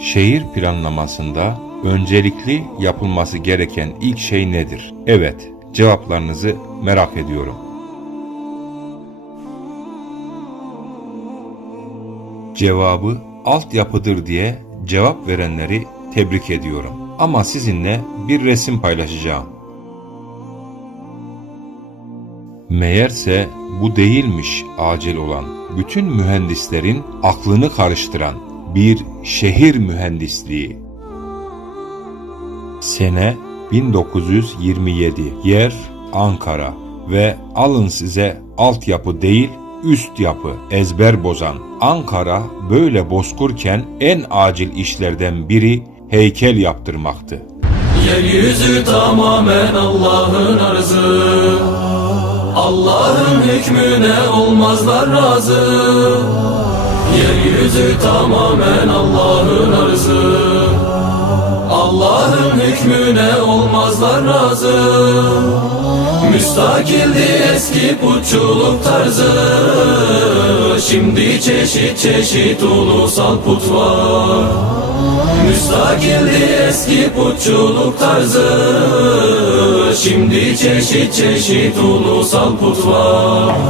Şehir planlamasında öncelikli yapılması gereken ilk şey nedir? Evet, cevaplarınızı merak ediyorum. Cevabı altyapıdır diye cevap verenleri tebrik ediyorum. Ama sizinle bir resim paylaşacağım. Meğerse bu değilmiş acil olan, bütün mühendislerin aklını karıştıran bir şehir mühendisliği. Sene 1927, yer Ankara ve alın size altyapı değil üst yapı. Ezber bozan. Ankara böyle bozkurken en acil işlerden biri heykel yaptırmaktı. Yeryüzü tamamen Allah'ın arzı. Allah'ın hükmüne olmazlar razı Yeryüzü tamamen Allah'ın arzı Allah'ın hükmüne olmazlar razı. Müstakildi eski putçuluk tarzı. Şimdi çeşit çeşit ulusal put var. Müstakildi eski putçuluk tarzı. Şimdi çeşit çeşit ulusal put var